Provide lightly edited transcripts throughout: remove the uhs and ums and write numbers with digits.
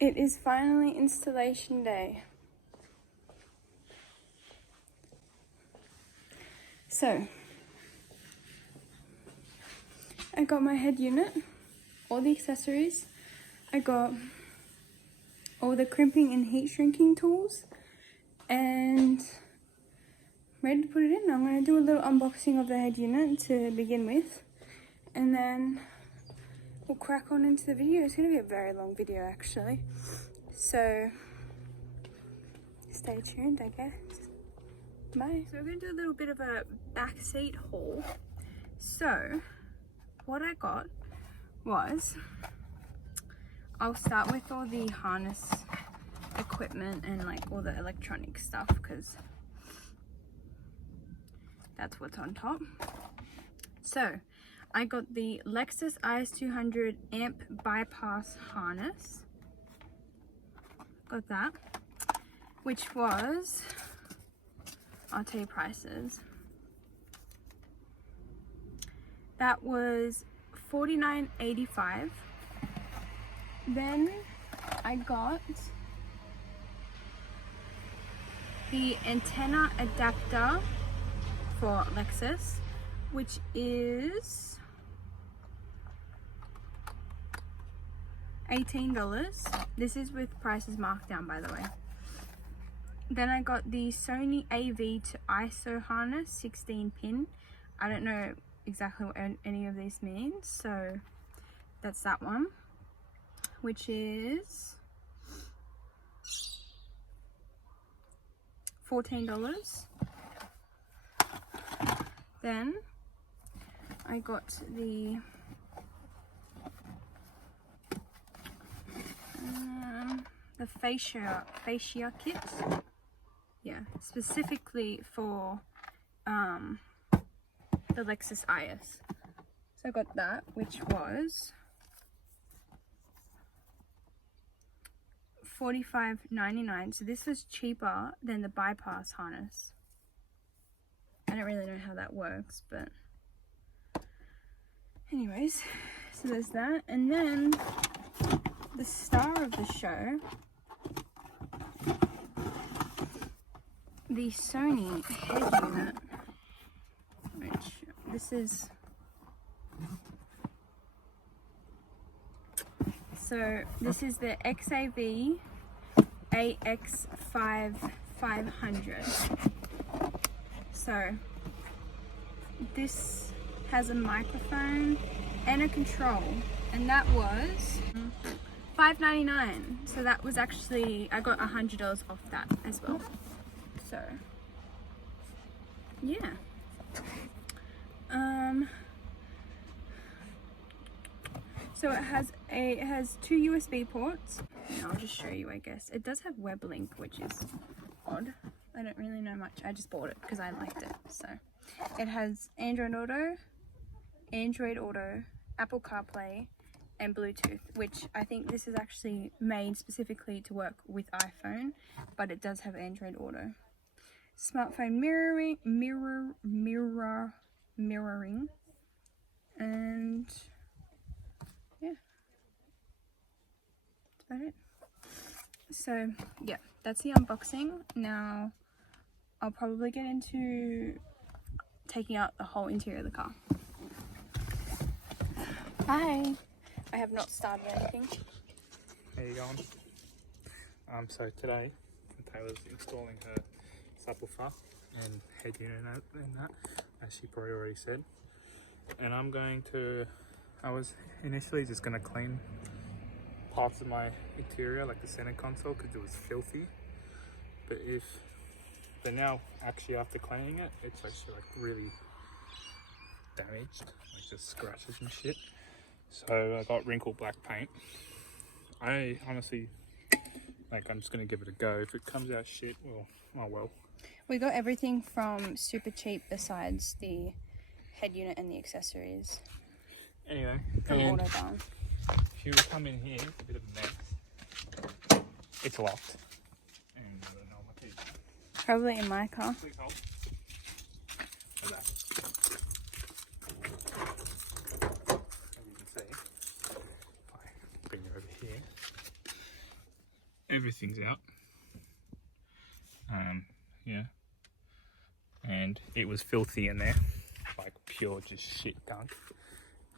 It is finally installation day. So, I got my head unit, all the accessories. I got all the crimping and heat shrinking tools, and ready to put it in. I'm going to do a little unboxing of the head unit to begin with, and then we'll crack on into the video. It's going to be a very long video actually, so stay tuned, I guess. Bye. So we're going to do a little bit of a backseat haul. So what I got was, I'll start with all the harness equipment and like all the electronic stuff because that's what's on top. So I got the Lexus is200 amp bypass harness. Got that, which was, I'll tell you prices. That was $49.85. Then I got the antenna adapter for Lexus, which is $18. This is with prices marked down, by the way. Then I got the Sony AV to ISO harness, 16 pin. I don't know exactly what any of these means, so that's that one, which is $14. Then I got the fascia kit, yeah, specifically for the Lexus IS. So I got that, which was $45.99. So this was cheaper than the bypass harness. I don't really know how that works, but anyways, so there's that. And then the star of the show, the Sony head unit, which this is, so this is the XAV AX5 500. So this has a microphone and a control, and that was $5.99. So that was actually, I got $100 off that as well. So yeah. So it has two USB ports. And I'll just show you, I guess. It does have web link, which is odd. I don't really know much. I just bought it because I liked it. So it has Android Auto, Apple CarPlay, and Bluetooth, which I think this is actually made specifically to work with iPhone, but it does have Android Auto. Smartphone mirroring, and yeah, that's about it. So yeah, that's the unboxing. Now I'll probably get into taking out the whole interior of the car. Bye. I have not started anything. How you going? So today, Taylor's installing her subwoofer and head unit and that, as she probably already said. And I was initially just going to clean parts of my interior, like the center console, because it was filthy. But now, actually after cleaning it, it's actually like really damaged, like just scratches and shit. So I got wrinkled black paint. I honestly, I'm just gonna give it a go. If it comes out shit, well, oh well. We got everything from super cheap besides the head unit and the accessories. Anyway, from Autobarn. If you come in here, it's a bit of a mess. It's locked. And I don't know what it is. Probably in my car. Please hold. Like that. As you can see, if I bring it over here, everything's out. Yeah, and it was filthy in there, like pure just shit gunk,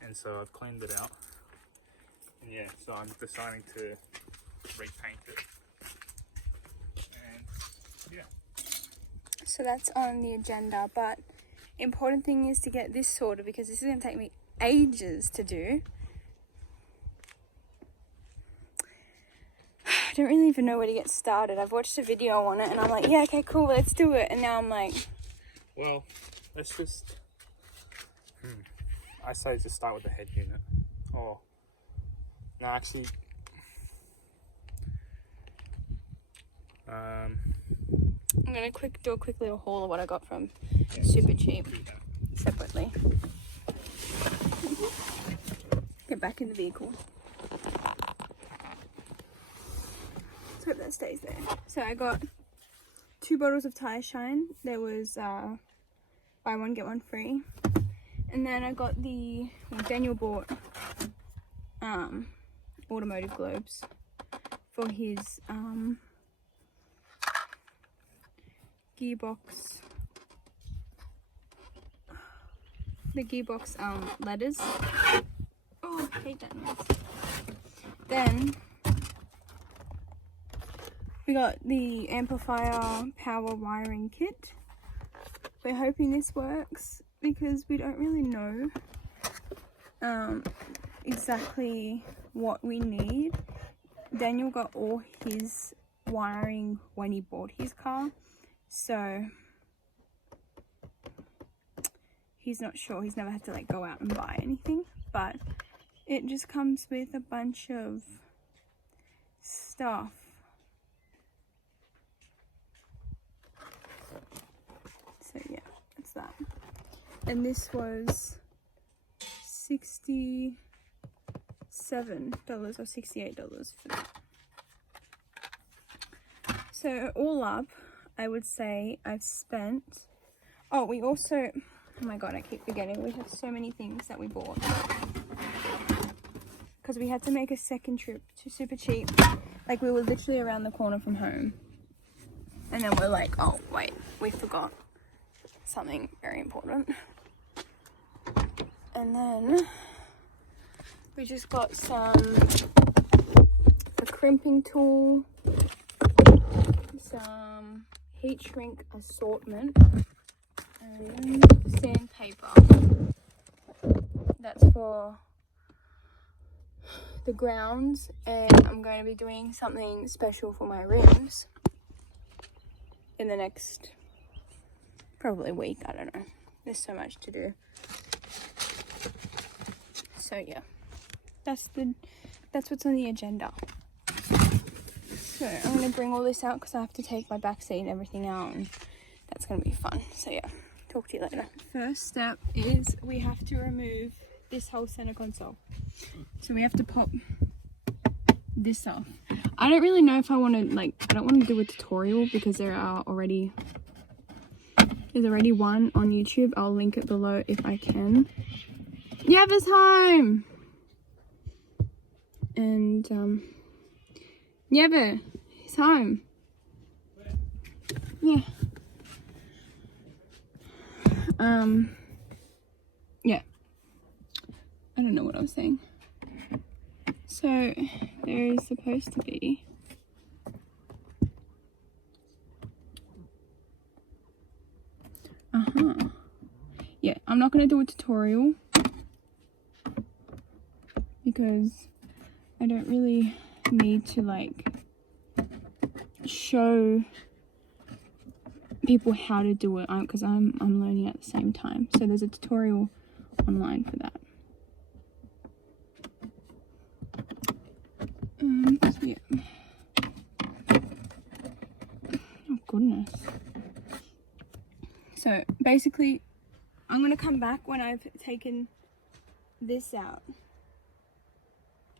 and so I've cleaned it out. And yeah, so I'm deciding to repaint it, and yeah. So that's on the agenda, but important thing is to get this sorted because this is going to take me ages to do. I don't really even know where to get started. I've watched a video on it and I'm like, yeah, okay, cool, let's do it. And now I'm like, well, let's just, I say just start with the head unit. Oh, no, actually, I'm going to do a quick little haul of what I got from Super Cheap separately. Get back in the vehicle. Let's hope that stays there. So I got 2 bottles of Tire Shine. There was buy one get one free. And then I got Daniel bought automotive globes for his gearbox. The gearbox letters. Oh, I hate that noise. Then we got the amplifier power wiring kit. We're hoping this works because we don't really know exactly what we need. Daniel got all his wiring when he bought his car, so he's not sure. He's never had to like go out and buy anything, but it just comes with a bunch of stuff. So yeah, that's that. And this was $67 or $68 for that. So all up, I would say I've spent, oh we also, oh my god, I keep forgetting, we have so many things that we bought. Because we had to make a second trip to Super Cheap. Like we were literally around the corner from home. And then we're like, oh wait, we forgot something very important. And then we just got a crimping tool, some heat shrink assortment, and sandpaper. That's for the grounds, and I'm going to be doing something special for my rims in the next probably week. I don't know, there's so much to do. So yeah, that's what's on the agenda. So I'm going to bring all this out because I have to take my back seat and everything out, and that's going to be fun. So yeah, talk to you later. First step is we have to remove this whole center console. So we have to pop this off. I don't really know if I want to, like, I don't want to do a tutorial because there's already one on YouTube. I'll link it below if I can. Yeva's home! And, Yeva, he's home. Yeah. Yeah. I don't know what I was saying. So, there is supposed to be yeah, I'm not going to do a tutorial because I don't really need to like show people how to do it because I'm learning at the same time. So there's a tutorial online for that. So yeah. Oh goodness. So basically, I'm gonna come back when I've taken this out.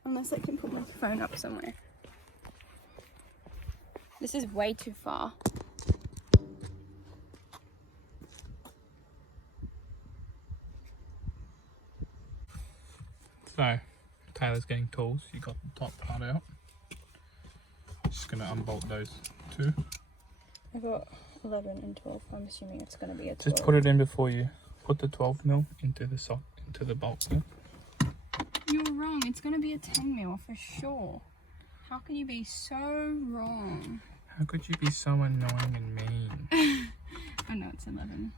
Unless I can put my phone up somewhere. This is way too far. So, Taylor's getting tools. You got the top part out. She's going to unbolt those two. I got 11 and 12. I'm assuming it's going to be a 12. Just put it in before you put the 12 mil into the bolt. Yeah? You're wrong. It's going to be a 10 mil for sure. How can you be so wrong? How could you be so annoying and mean? I know it's 11.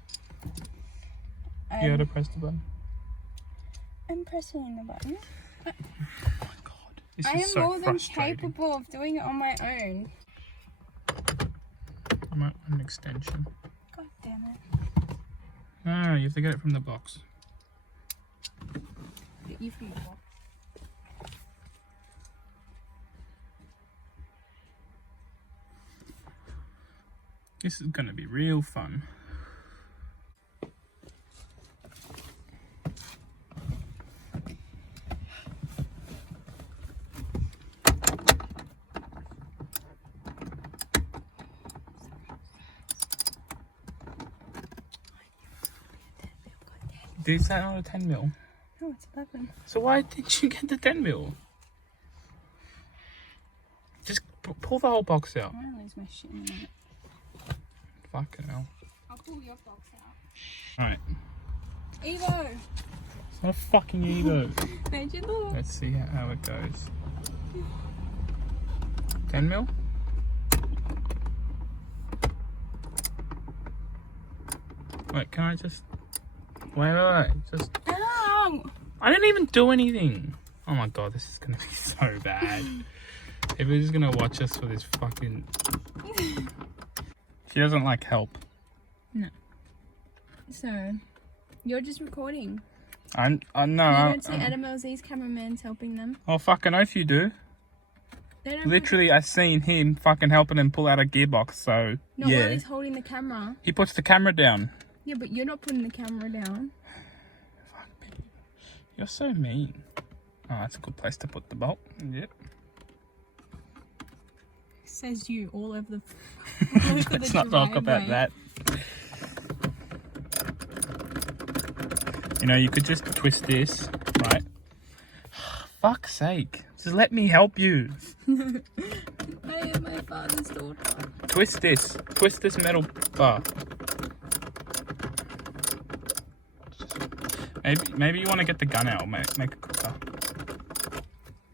You gotta press the button. I'm pressing the button. Oh my god. This I is am so more than frustrating. capable of doing it on my own. I might want an extension. God damn it. No, you have to get it from the box. You from the box. This is gonna be real fun. Is that not a 10 mil? No, it's 11. So why did you get the 10 mil? Just pull the whole box out. I'm gonna lose my shit in a minute. Fucking hell. I'll pull your box out. Alright. Evo! It's not a fucking Evo. Made you look. Let's see how it goes. 10 mil? Wait, can I just... Wait. Just... Ow! I didn't even do anything. Oh my god, this is gonna be so bad. People are just gonna watch us for this fucking... She doesn't like help. No. So, you're just recording. No. You don't see Adam LZ's cameraman's helping them. Oh, fucking oath you do. They don't Literally, I seen him fucking helping him pull out a gearbox, so... Not yeah. while he's holding the camera. He puts the camera down. Yeah, but you're not putting the camera down. Fuck me. You're so mean. Oh, that's a good place to put the bolt. Yep. Says you all over the. Let's not talk about that. You know, you could just twist this, right? Fuck's sake. Just let me help you. I am my father's daughter. Twist this. Twist this metal bar. Maybe you want to get the gun out, make it quicker.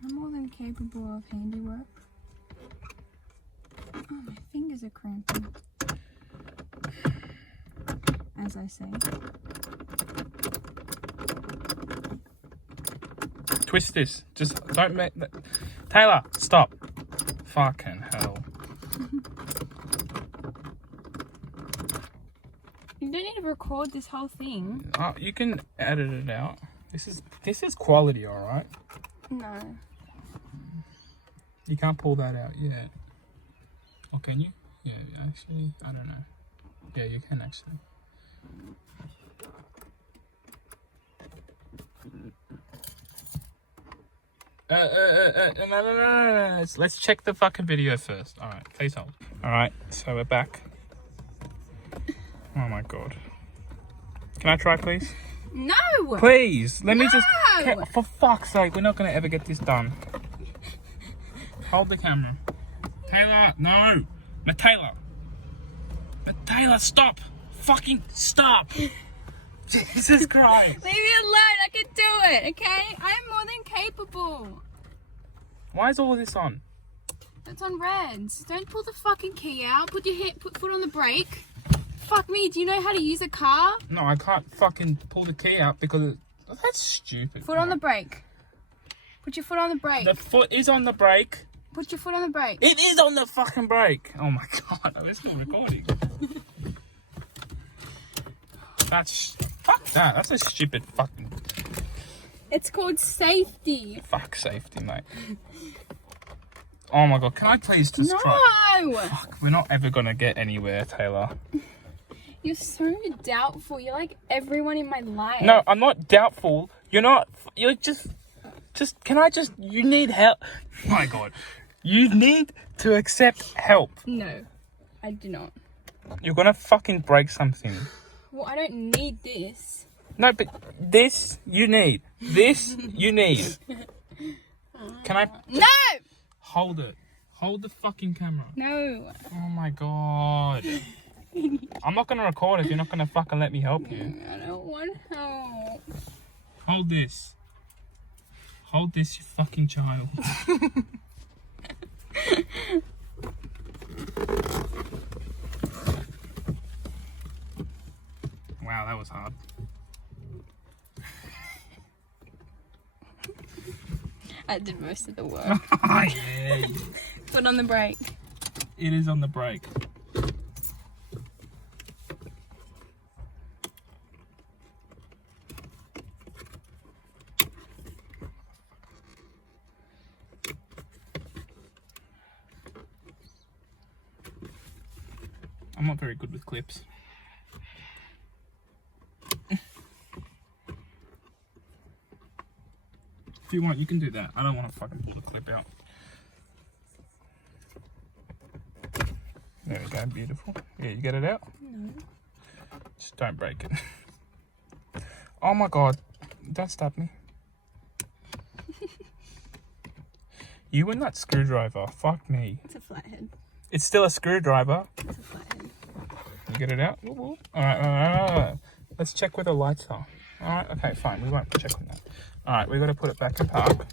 I'm more than capable of handiwork. Oh, my fingers are cramping. As I say. Twist this. Just don't make... Taylor, stop. Fucking hell. You don't need to record this whole thing. Oh, you can edit it out. This is quality, alright? No. You can't pull that out yet. Oh, can you? Yeah, actually, I don't know. Yeah, you can actually. No. Let's check the fucking video first. Alright, please hold. Alright, so we're back. Oh my god. Can I try, please? No! Please! Let me just... No! For fuck's sake, we're not going to ever get this done. Hold the camera. Taylor, no! Mataylah! Mataylah, stop! Fucking stop! Jesus Christ! Leave me alone, I can do it, okay? I'm more than capable. Why is all of this on? It's on reds. Don't pull the fucking key out. Put foot on the brake. Fuck me, do you know how to use a car? No, I can't fucking pull the key out because that's stupid. Foot on the brake. Put your foot on the brake. The foot is on the brake. Put your foot on the brake. It is on the fucking brake. Oh my god, we're still recording. Fuck that. That's a stupid fucking... It's called safety. Fuck safety, mate. Oh my god, can I please just try? No! Fuck, we're not ever gonna get anywhere, Taylor. You're so doubtful. You're like everyone in my life. No, I'm not doubtful. You're not... You're just... Can I just... You need help. My god. You need to accept help. No, I do not. You're gonna fucking break something. Well, I don't need this. No, but this you need. This you need. Can I... No! Hold it. Hold the fucking camera. No. Oh my god. I'm not gonna record if you're not gonna fucking let me help you. I don't want help. Hold this. Hold this, you fucking child. Wow, that was hard. I did most of the work. Oh, yeah. Put on the brake. It is on the brake. I'm not very good with clips. If you want, you can do that. I don't want to fucking pull the clip out. There we go, beautiful. Yeah, you get it out? No. Just don't break it. Oh my god, don't stab me. You and that screwdriver, fuck me. It's a flathead. It's still a screwdriver. It's a flathead. You get it out? Alright, let's check where the lights are. Alright, okay, fine, we won't check on that. Alright, we've got to put it back in park.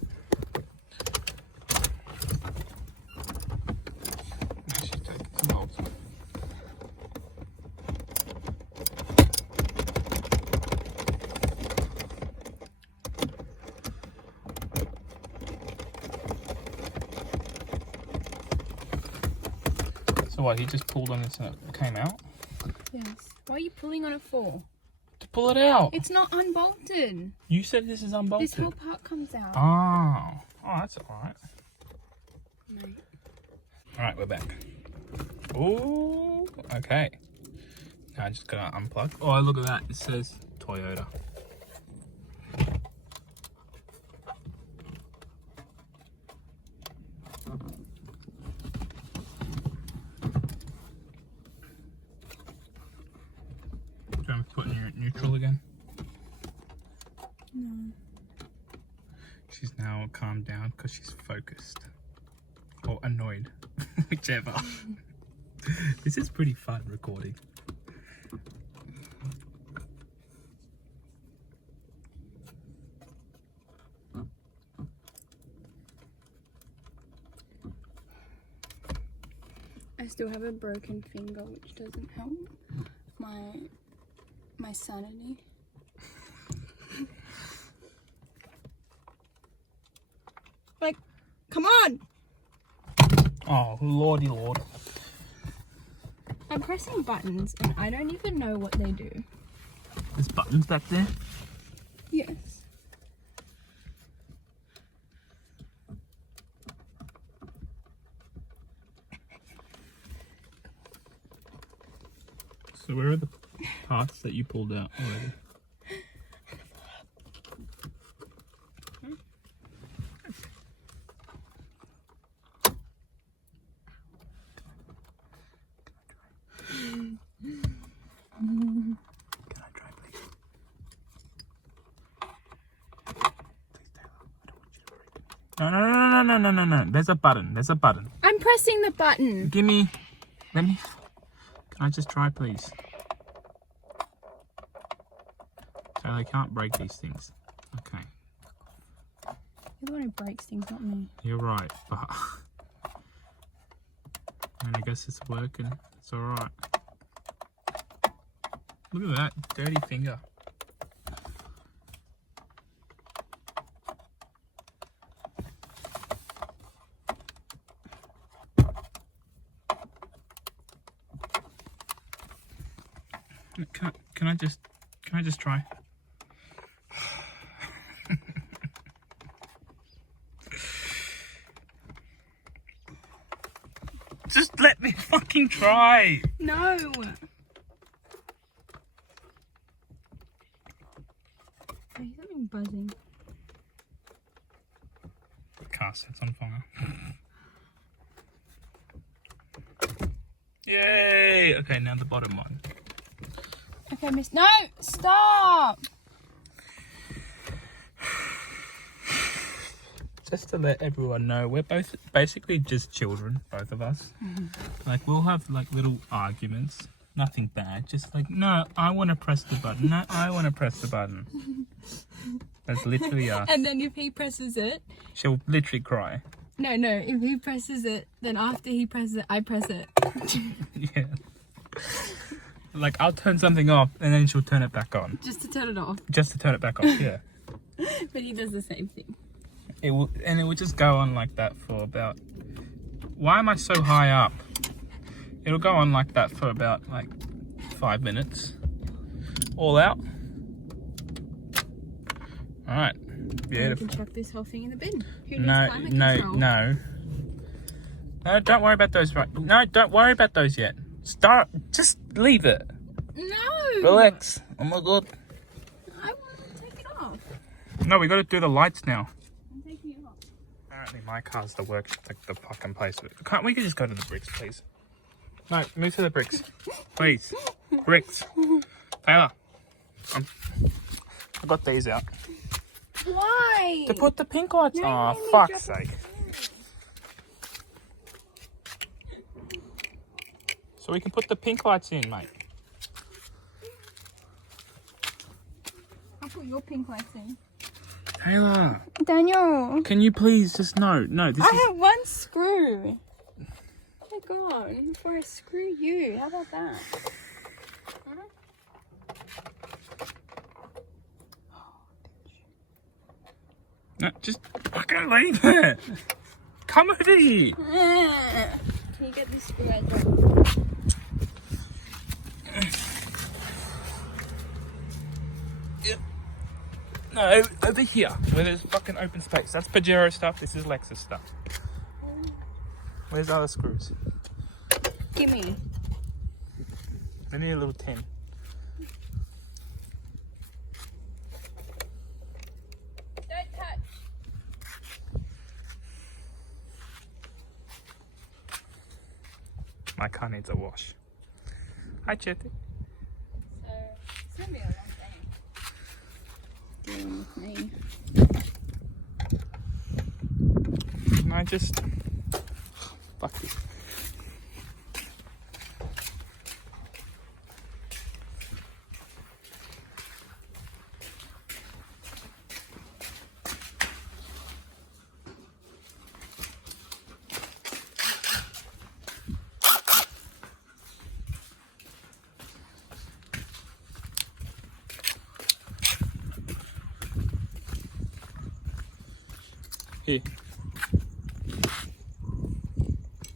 So what, he just pulled on this and it came out? Yes. Why are you pulling on it for? To pull it out. It's not unbolted. You said this is unbolted. This whole part comes out. Oh, that's alright. No. Alright, we're back. Ooh, okay. Now I just gotta unplug. Oh, look at that. It says Toyota. Do you want me to put in your neutral again? No. She's now calmed down because she's focused. Or annoyed. Whichever. This is pretty fun recording. I still have a broken finger, which doesn't help my sanity. Like, come on! Oh, lordy lord. I'm pressing buttons and I don't even know what they do. There's buttons back there? Yes. So where are the parts that you pulled out already? Can I try, please? Please, Taylor. I don't want you to break it. No. There's a button. There's a button. I'm pressing the button. Give me. Let me. Can I just try, please? So they can't break these things. Okay. You're the one who breaks things, not me. You're right, but. And I guess it's working. It's alright. Look at that dirty finger. Can I just try? Just let me fucking try. No. I hear something buzzing. Car set's on fire. Yay! Okay, now the bottom one. Okay, miss. No! Stop! just to let everyone know, we're both basically just children, both of us. Like, we'll have like little arguments, nothing bad, just like, no, I want to press the button, no, I want to press the button. That's literally us. And then if he presses it, She'll literally cry. no, if he presses it, then after he presses it, I press it. Yeah. Like, I'll turn something off and then she'll turn it back on. Just to turn it off. Just to turn it back off, yeah. But he does the same thing. It will just go on like that for about... Why am I so high up? It'll go on like that for about like 5 minutes. All out. Alright. Beautiful. You can chuck this whole thing in the bin. Who needs No, climate no, control? no. No, don't worry about those right. No, don't worry about those yet. Just leave it. No! Relax. Oh my god. I want to take it off. No, we got to do the lights now. I'm taking it off. Apparently my car's the like the fucking place. Can't we just go to the bricks, please? No, move to the bricks. Please. Bricks. Taylor. I got these out. Why? To put the pink lights No, on. you Oh, made me fuck's drop sake. So we can put the pink lights in, mate. I'll put your pink lights in. Taylor, Daniel, can you please just no, this I is... have one screw. Oh my god, before I screw you. How about that? No, just fucking leave it. Come over here. Can you get this screw out? No, over here, where there's fucking open space. That's Pajero stuff, this is Lexus stuff. Where's the other screws? Gimme. I need a little tin. Don't touch. My car needs a wash. Hi, Chetty. So, it's gonna be a long day. Dealing with me. Can I just... Fuck you. Here,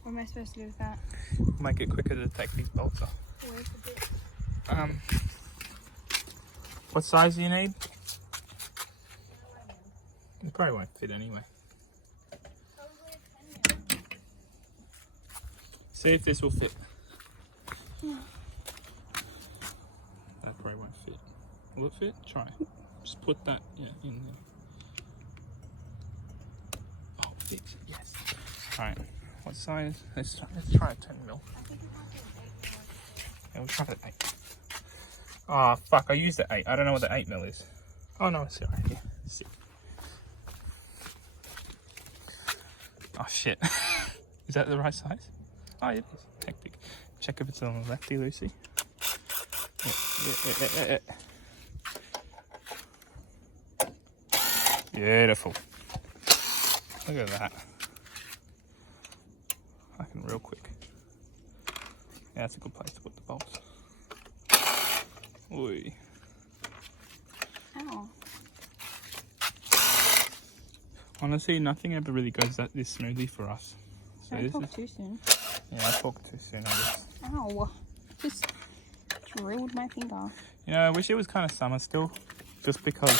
What am I supposed to do with that? make it quicker to take these bolts off. Where's the bit? What size do you need? It probably won't fit anyway. See if this will fit. That probably won't fit. Will it fit? Try. Just put that in there. Oh, it fits. Yes. Alright. What size? Let's try a 10 mil. I think it might be an 8 mil. Yeah, we'll try it at 8. Oh, fuck. I used the 8. I don't know what the 8 mil is. Oh, no. It's right here. Sick. Oh, shit. Is that the right size? Oh, it is. Hectic. Check if it's on the lefty, Lucy. Yeah. Beautiful. Look at that. Fucking real quick. Yeah, that's a good place to put the bolts. Oi. Ow. Honestly, nothing ever really goes this smoothly for us. So Don't this talk is... too soon. Yeah, I talked too soon, I guess. Ow. Just drilled my finger. You know, I wish it was kind of summer still, just because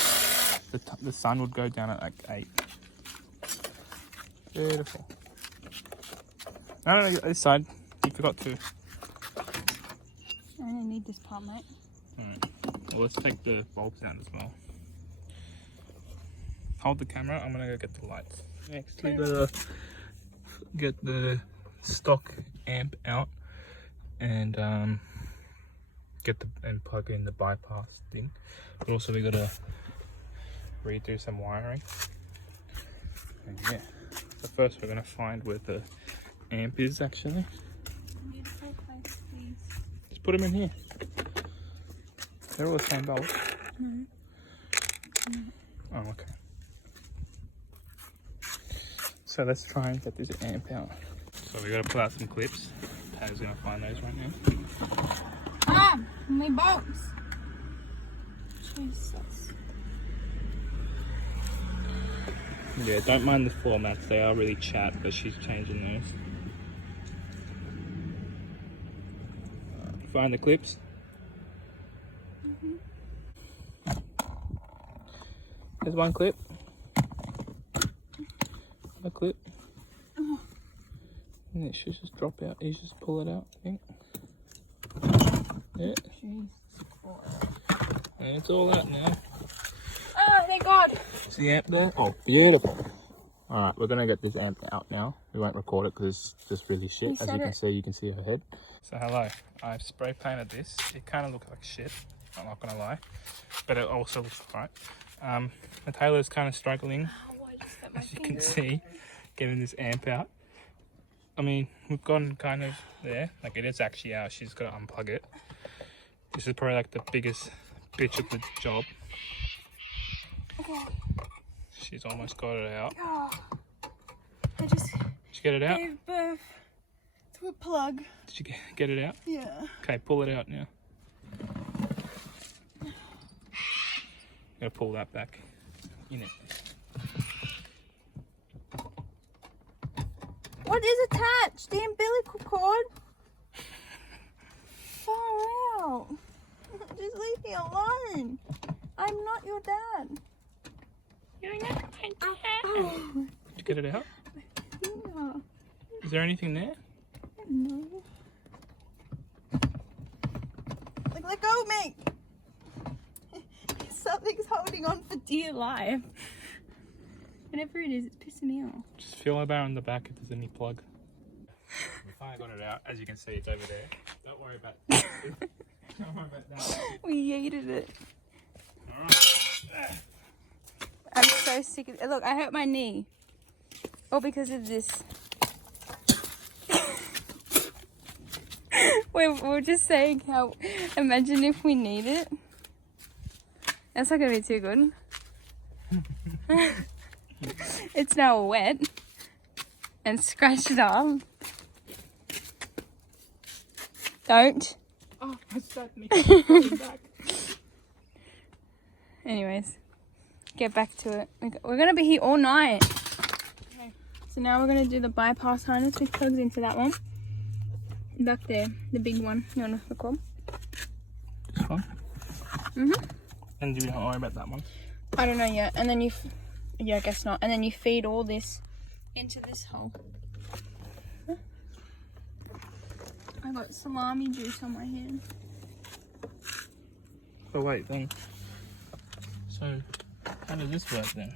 the sun would go down at like 8. Beautiful. No, this side. You forgot to. I only need this part, mate. Alright. Well, let's take the bulbs out as well. Hold the camera. I'm gonna go get the lights. Next, we gotta get the stock amp out and plug in the bypass thing. But also we gotta redo some wiring. And yeah, so first we're going to find where the amp is actually. Beautiful place, please. Just put them in here. They're all the same bulb. Oh, okay. So let's try and get this amp out. So we got to pull out some clips. Tad's going to find those right now. Ah, my bolts. Jesus. Yeah, don't mind the formats. They are really chat, but she's changing those. Find the clips. There's one clip. A clip. And it should just drop out. You just pull it out, I think. Yeah. And it's all out now. Oh, thank God. Is the amp there? Oh, beautiful. Alright, we're going to get this amp out now. We won't record it because it's just really shit. As you can see her head. So hello, I've spray painted this. It kind of looks like shit, I'm not going to lie. But it also looks alright. Mataylah's kind of struggling, as you can see, getting this amp out. I mean, we've gotten kind of there. Like, it is actually out. She's got to unplug it. This is probably like the biggest bitch of the job. Okay. She's almost got it out. Oh, I just Did you get it out? gave birth to a plug. Did you get it out? Yeah. Okay, pull it out now. Gotta pull that back in it. What is attached? The umbilical cord? Far out. Just leave me alone. I'm not your dad. You're not my dad. Oh. Did you get it out? Yeah. Is there anything there? No. Like, let go of me. Something's holding on for dear life. Whatever it is, it's pissing me off. Just feel about on the back if there's any plug. We finally got it out. As you can see, it's over there. Don't worry about that. Don't worry about that. We yeeted it. Alright. I'm so sick of it. Look, I hurt my knee. All because of this. We're just saying how, imagine if we need it. That's not gonna be too good. It's now wet and scratched up. Don't. Oh, my sad knee. Back. Anyways, get back to it. We're gonna be here all night. Okay. So now we're gonna do the bypass harness, which plugs into that one. Back there, the big one. You wanna record? This one? Mhm. And do we not worry about that one? I don't know yet. And then yeah, I guess not. And then you feed all this into this hole. Huh? I got salami juice on my hand. Oh wait, then. So, how does this work then?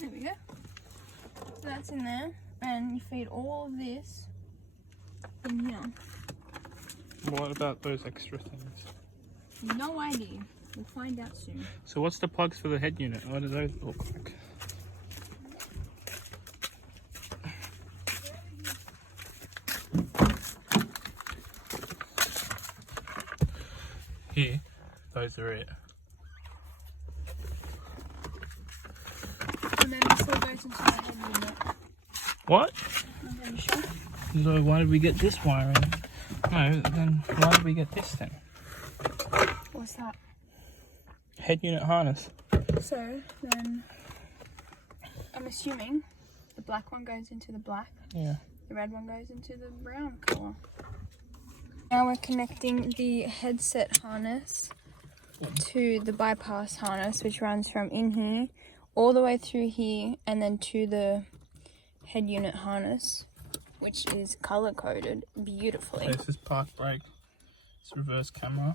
There we go. So that's in there. And you feed all of this in here. What about those extra things? No idea. We'll find out soon. So what's the plugs for the head unit? What do those look like? Here, those are it. And then this all goes into the head unit. What? I'm very sure. So why did we get this wiring? No, then why did we get this then? What's that? Head unit harness. So then I'm assuming the black one goes into the black. Yeah. The red one goes into the brown colour. Now we're connecting the headset harness to the bypass harness, which runs from in here all the way through here and then to the head unit harness, which is color coded beautifully. This is park brake. It's reverse camera.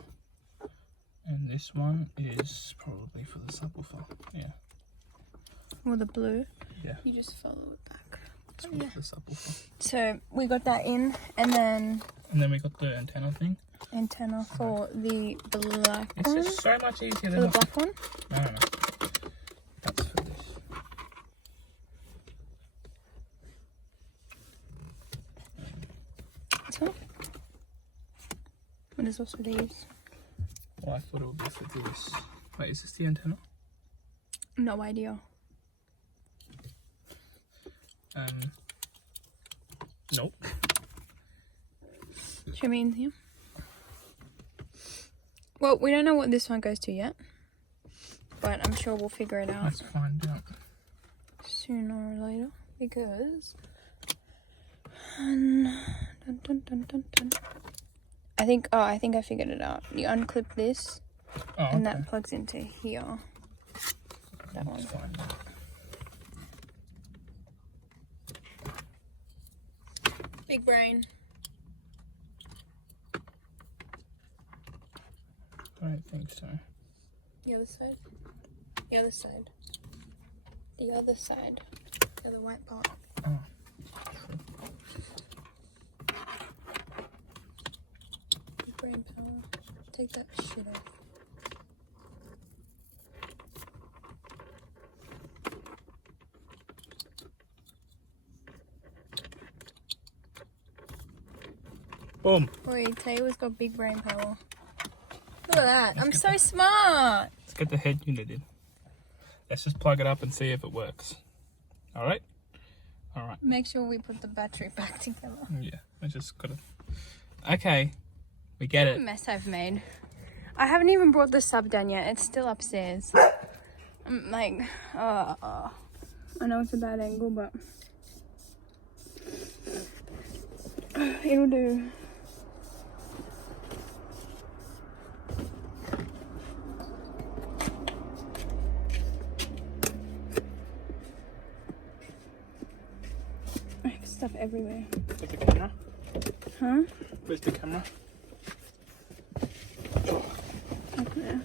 And this one is probably for the subwoofer. Yeah. Well, the blue. Yeah. You just follow it back. It's Oh, for yeah. the subwoofer. So we got that in, and then And then we got the antenna thing. antenna for the black It's one. just so much easier For than the black one. No. That's for this. So, and there's also these. Well, I thought it would be for this. Wait, is this the antenna? No idea. Nope. Should we in here? Well, we don't know what this one goes to yet, but I'm sure we'll figure it out Let's find out. sooner or later because. Dun, dun, dun, dun, dun. I think I figured it out. You unclip this, Oh, and okay. that plugs into here. That one. Let's find out. Big brain. I don't think so. The other side. The other side. The other side. The other white part. Oh. Big brain power. Take that shit off. Boom. Wait, Taylor's got big brain power. Look at that. I'm so smart. Let's get the head unit in. Let's just plug it up and see if it works. Alright? Alright. Make sure we put the battery back together. Yeah, I just gotta. Okay. We get What a it. mess I've made. I haven't even brought the sub down yet. It's still upstairs. I'm like, I know it's a bad angle, but it'll do. I have stuff everywhere. Where's the camera? Huh? Where's the camera? Up there.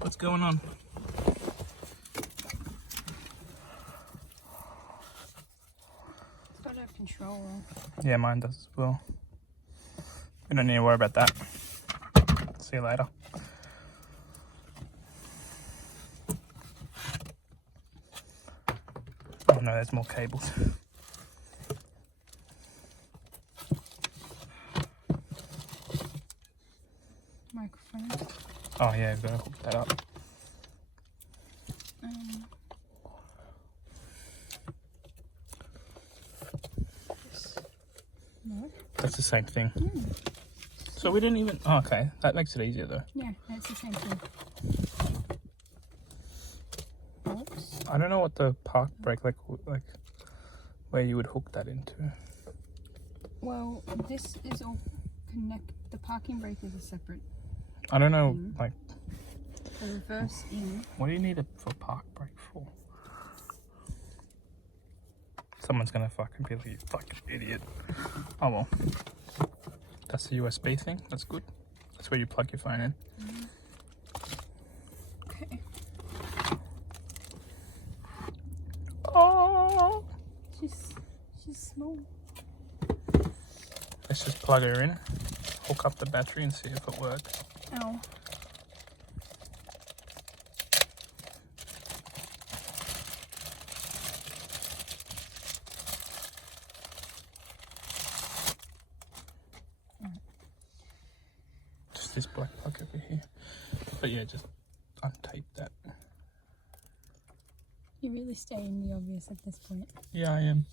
What's going on? It's got no control. Yeah, mine does as well. We don't need to worry about that. See you later. Oh no, there's more cables. Microphone. Oh yeah, we've got to hook that up. No. That's the same thing. So we didn't even. Oh, okay, that makes it easier though. Yeah, that's the same thing. Oops. I don't know what the park brake like where you would hook that into. Well, this is all connect. The parking brake is a separate. I don't know, like, The reverse in. what do you need it for park brake for? Someone's gonna fucking be like, you fucking idiot. Oh well. That's the USB thing. That's good. That's where you plug your phone in. Okay. Oh. She's small. Let's just plug her in, hook up the battery and see if it works. Ow. Just this black plug over here. But yeah, just untape that. You're really stating the obvious at this point. Yeah, I am.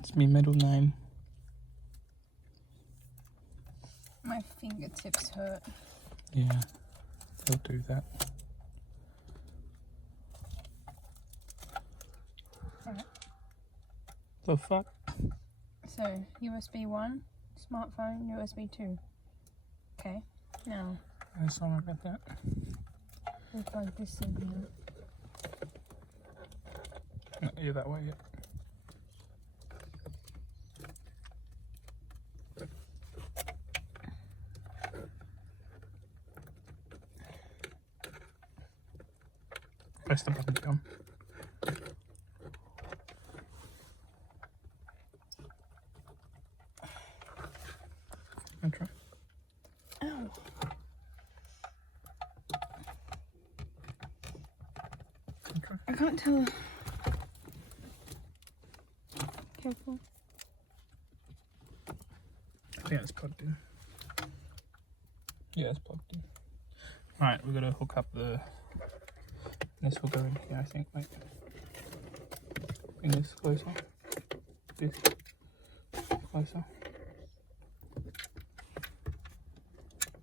It's my middle name. My fingertips hurt. Yeah, they'll do that. Alright. The fuck? So, USB 1, smartphone, USB 2. Okay, now I'm sorry about that. we'll plug this in here. Not you that way yet. press the button, Tom. I'll try. Ow. I'll try. I can't tell. Careful. Yeah, it's plugged in. Yeah, it's plugged in. Right, we're gonna hook up the. This will go in here, I think. Wait. Bring this closer. This closer.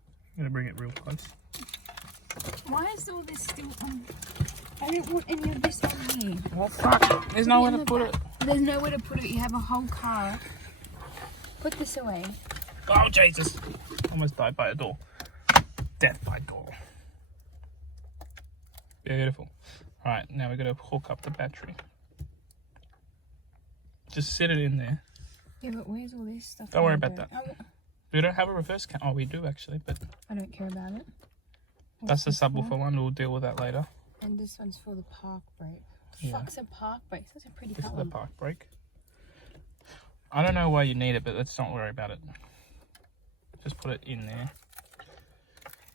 I'm gonna bring it real close. Why is all this still on? I don't want any of this on here. Oh fuck! There's nowhere to put it. There's nowhere to put it. You have a whole car. Put this away. Oh Jesus! Almost died by a door. Death by door. Beautiful. Alright, now we're going to hook up the battery. Just sit it in there. Yeah, but where's all this stuff? Don't worry about that. We don't have a reverse cam. Oh, we do actually, but I don't care about it. that's the subwoofer one. We'll deal with that later. And this one's for the park brake. Yeah. Fuck's a park brake? Such a pretty This is colour. the park brake. I don't know why you need it, but let's not worry about it. Just put it in there.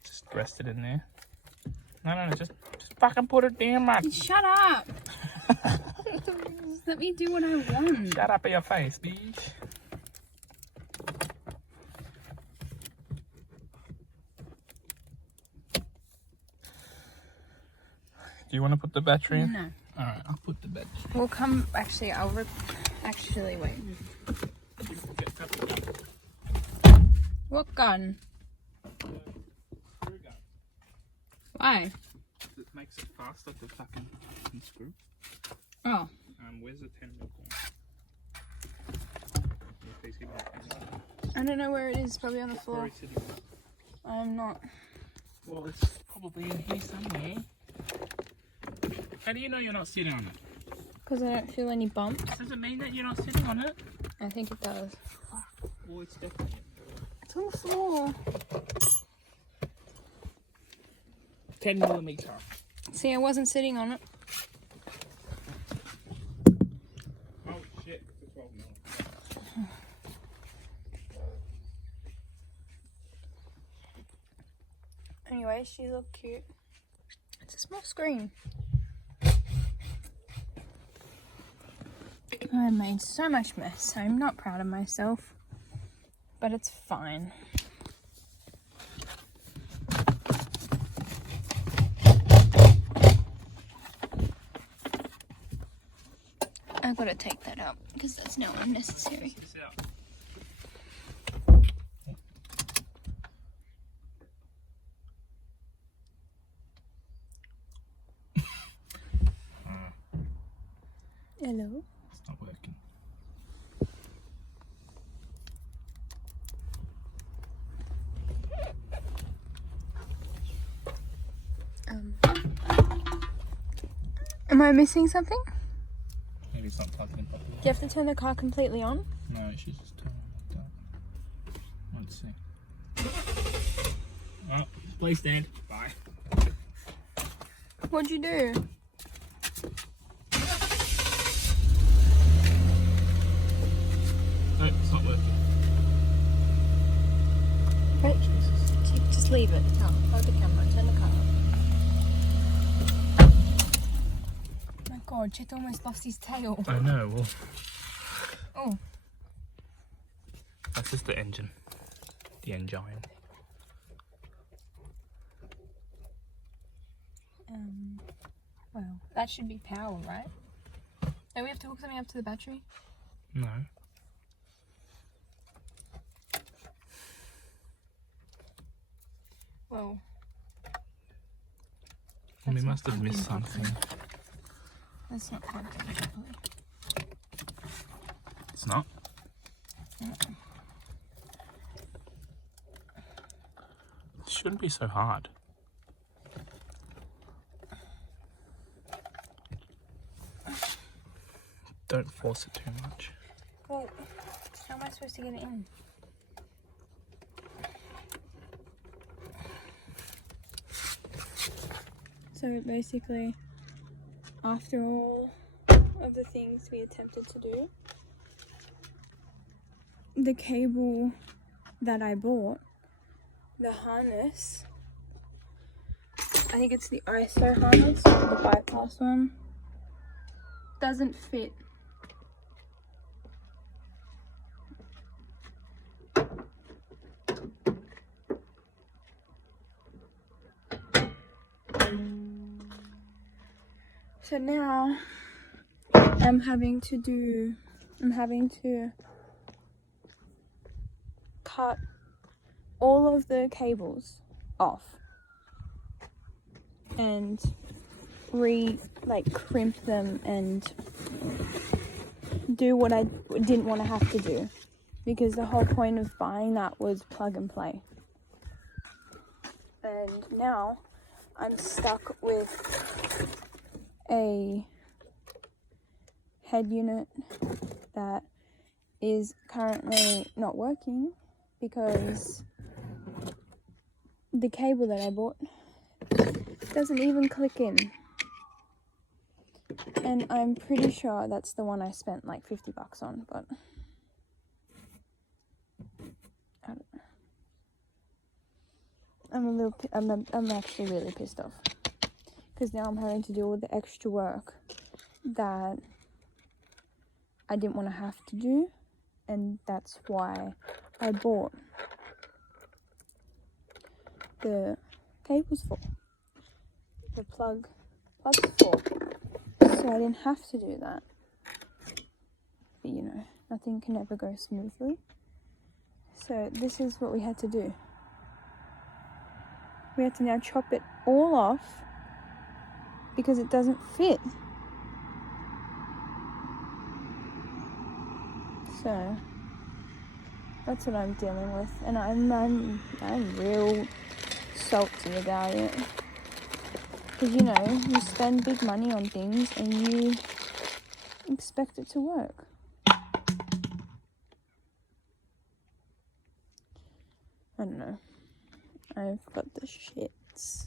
Just rest it in there. No, just fucking put it down, man. Shut up! Just let me do what I want. Shut up in your face, bitch. Do you want to put the battery in? No. Alright, I'll put the battery. We'll come. Actually, actually, wait. What gun? Screw gun. Why? It makes it faster to fucking unscrew. Oh. Where's the 10 mil one? Please give me a 10 mil. I don't know where it is. Probably on the floor. Where is it sitting? I'm not. Well, it's probably in here somewhere. How do you know you're not sitting on it? Because I don't feel any bumps. Does it mean that you're not sitting on it? I think it does. Well, it's definitely. It's on the floor. 10 millimeter. See, I wasn't sitting on it. Oh shit, it's a 12 mil. Anyway, she looked cute. It's a small screen. I made so much mess. I'm not proud of myself, but it's fine. I've got to take that out because that's now unnecessary. Hello? It's not working. Am I missing something? Maybe it's not plugged in properly. Do you have to turn the car completely on? No, you should just turn it like that. Let's see. Oh, please stand. Bye. What'd you do? No, it's not working. Wait, just leave it. No, hold the camera. Turn the car on. Oh my god, Chet almost lost his tail. I know, well. Oh. That's just the engine. The engine. Well, that should be power, right? Do we have to hook something up to the battery? No. Well, We must have missed something. that's not plugged in properly. It's not? It shouldn't be so hard. Don't force it too much. Well, how am I supposed to get it in? So basically, after all of the things we attempted to do, the cable that I bought, the harness, I think it's the ISO harness, the bypass one, doesn't fit. So now I'm having to cut all of the cables off and crimp them and do what I didn't want to have to do, because the whole point of buying that was plug and play. And now I'm stuck with a head unit that is currently not working because the cable that I bought doesn't even click in. And I'm pretty sure that's the one I spent like $50 on, but I don't know. I'm actually really pissed off, because now I'm having to do all the extra work that I didn't want to have to do, and that's why I bought the cables for, the plugs for, so I didn't have to do that. But you know, nothing can ever go smoothly. So this is what we had to do. We had to now chop it all off because it doesn't fit. So that's what I'm dealing with, and I'm real salty about it, because you know, you spend big money on things and you expect it to work. I don't know. I've got the shits.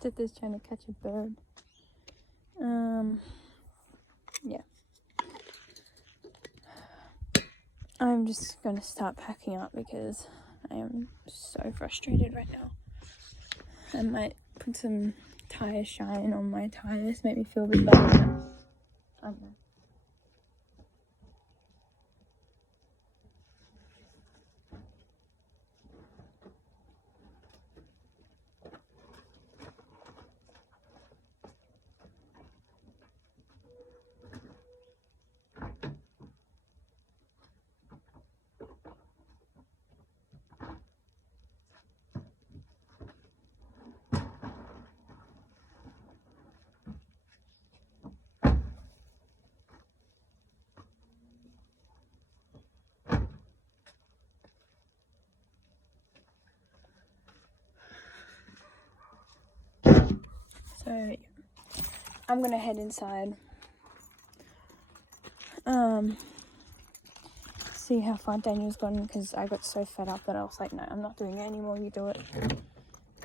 Tita's trying to catch a bird. Yeah. I'm just gonna start packing up because I am so frustrated right now. I might put some tire shine on my tires, make me feel a bit better. I don't know. So yeah, I'm gonna head inside, see how far Daniel's gone, because I got so fed up that I was like, no, I'm not doing it anymore, you do it.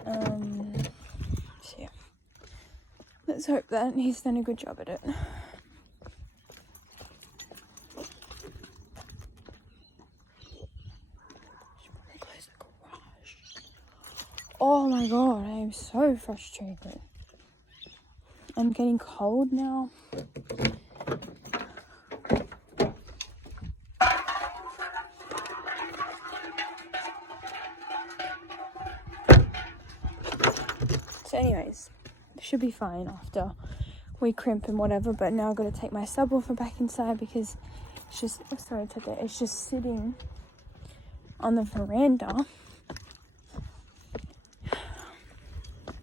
So yeah, let's hope that he's done a good job at it. Oh my god, I am so frustrated. I'm getting cold now. So anyways, it should be fine after we crimp and whatever, but now I've got to take my subwoofer back inside because it's just, it's just sitting on the veranda